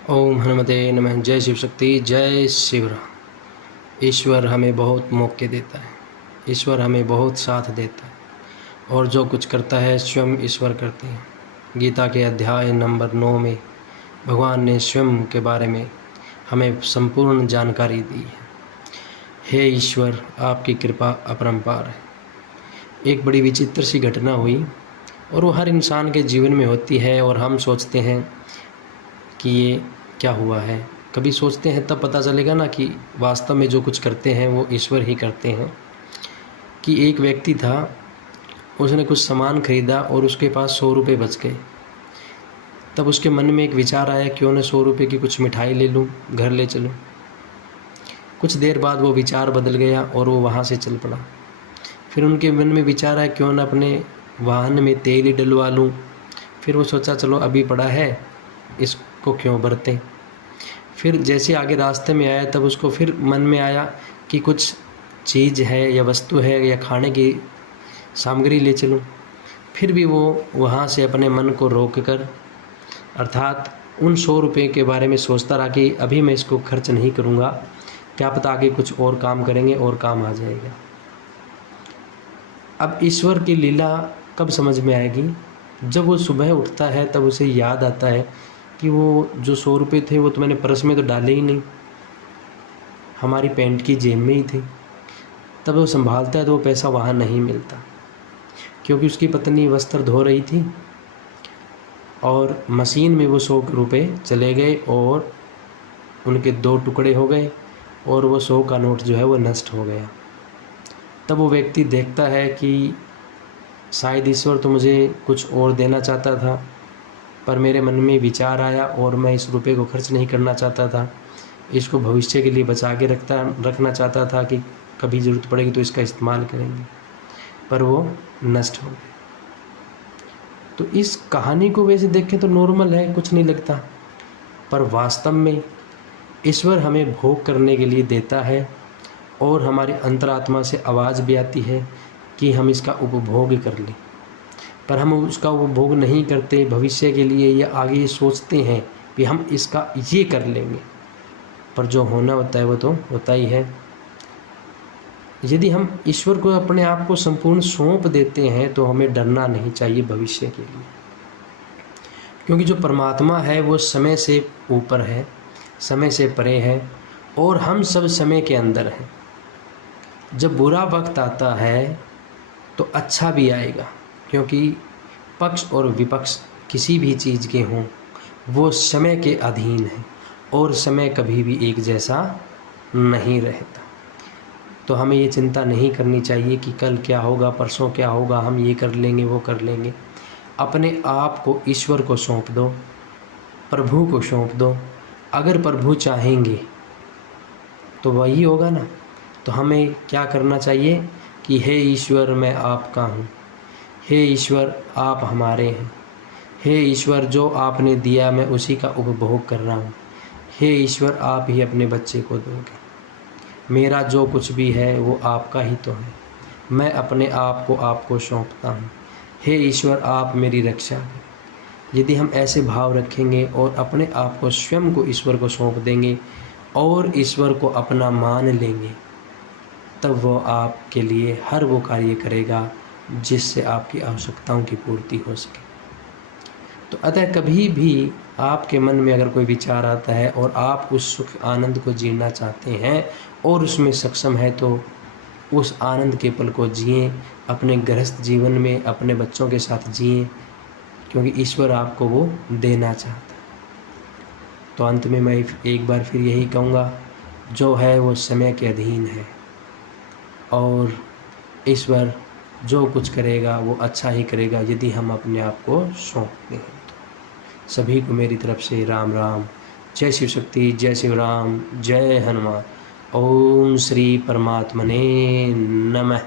ओम हनुमते नमः। जय शिव शक्ति, जय शिवराम। ईश्वर हमें बहुत मौके देता है, ईश्वर हमें बहुत साथ देता है और जो कुछ करता है स्वयं ईश्वर करते हैं। गीता के अध्याय नंबर 9 में भगवान ने स्वयं के बारे में हमें संपूर्ण जानकारी दी है। हे ईश्वर, आपकी कृपा अपरंपार है। एक बड़ी विचित्र सी घटना हुई और वो हर इंसान के जीवन में होती है और हम सोचते हैं कि ये क्या हुआ है। कभी सोचते हैं तब पता चलेगा ना कि वास्तव में जो कुछ करते हैं वो ईश्वर ही करते हैं। कि एक व्यक्ति था, उसने कुछ सामान खरीदा और उसके पास 100 रुपये बच गए। तब उसके मन में एक विचार आया, क्यों न 100 रुपये की कुछ मिठाई ले लूँ, घर ले चलूँ। कुछ देर बाद वो विचार बदल गया और वो वहाँ से चल पड़ा। फिर उनके मन में विचार आया, क्यों न अपने वाहन में तेल ही डलवा लूँ। फिर वो सोचा, चलो अभी पड़ा है, इसको क्यों बरतें। फिर जैसे आगे रास्ते में आया तब उसको फिर मन में आया कि कुछ चीज़ है या वस्तु है या खाने की सामग्री ले चलूँ। फिर भी वो वहाँ से अपने मन को रोक कर, अर्थात उन 100 रुपये के बारे में सोचता रहा कि अभी मैं इसको खर्च नहीं करूँगा, क्या पता आगे कुछ और काम करेंगे और काम आ जाएगा। अब ईश्वर की लीला कब समझ में आएगी? जब वो सुबह उठता है तब उसे याद आता है कि वो जो 100 रुपये थे वो तो मैंने पर्स में तो डाले ही नहीं, हमारी पैंट की जेब में ही थे। तब वो संभालता है तो वो पैसा वहाँ नहीं मिलता, क्योंकि उसकी पत्नी वस्त्र धो रही थी और मशीन में वो 100 रुपये चले गए और उनके 2 टुकड़े हो गए और वो 100 का नोट जो है वो नष्ट हो गया। तब वो व्यक्ति देखता है कि शायद ईश्वर तो मुझे कुछ और देना चाहता था, पर मेरे मन में विचार आया और मैं इस रुपये को खर्च नहीं करना चाहता था, इसको भविष्य के लिए बचा के रखना चाहता था कि कभी ज़रूरत पड़ेगी तो इसका इस्तेमाल करेंगे, पर वो नष्ट हो गए। तो इस कहानी को वैसे देखें तो नॉर्मल है, कुछ नहीं लगता, पर वास्तव में ईश्वर हमें भोग करने के लिए देता है और हमारी अंतरात्मा से आवाज़ भी आती है कि हम इसका उपभोग कर लें, पर हम उसका उपभोग नहीं करते। भविष्य के लिए या आगे सोचते हैं कि हम इसका ये कर लेंगे, पर जो होना होता है वो तो होता ही है। यदि हम ईश्वर को अपने आप को संपूर्ण सौंप देते हैं तो हमें डरना नहीं चाहिए भविष्य के लिए, क्योंकि जो परमात्मा है वो समय से ऊपर है, समय से परे है और हम सब समय के अंदर हैं। जब बुरा वक्त आता है तो अच्छा भी आएगा, क्योंकि पक्ष और विपक्ष किसी भी चीज़ के हों वो समय के अधीन है और समय कभी भी एक जैसा नहीं रहता। तो हमें ये चिंता नहीं करनी चाहिए कि कल क्या होगा, परसों क्या होगा, हम ये कर लेंगे वो कर लेंगे। अपने आप को ईश्वर को सौंप दो, प्रभु को सौंप दो। अगर प्रभु चाहेंगे तो वही होगा ना। तो हमें क्या करना चाहिए कि हे ईश्वर, मैं आपका हूँ, हे ईश्वर आप हमारे हैं, हे ईश्वर जो आपने दिया मैं उसी का उपभोग कर रहा हूँ, हे ईश्वर आप ही अपने बच्चे को दोगे, मेरा जो कुछ भी है वो आपका ही तो है, मैं अपने आप को आपको सौंपता हूँ, हे ईश्वर आप मेरी रक्षा करें। यदि हम ऐसे भाव रखेंगे और अपने आप को स्वयं को ईश्वर को सौंप देंगे और ईश्वर को अपना मान लेंगे, तब वो आपके लिए हर वो कार्य करेगा जिससे आपकी आवश्यकताओं की पूर्ति हो सके। तो अतः कभी भी आपके मन में अगर कोई विचार आता है और आप उस सुख आनंद को जीना चाहते हैं और उसमें सक्षम है, तो उस आनंद के पल को जिएं, अपने गृहस्थ जीवन में अपने बच्चों के साथ जिएं, क्योंकि ईश्वर आपको वो देना चाहता है। तो अंत में मैं एक बार फिर यही कहूँगा, जो है वो समय के अधीन है और ईश्वर जो कुछ करेगा वो अच्छा ही करेगा यदि हम अपने आप को सौंपते हैं। तो सभी को मेरी तरफ से राम राम। जय शिव शक्ति, जय शिव राम, जय हनुमान। ओम श्री परमात्मने नमः।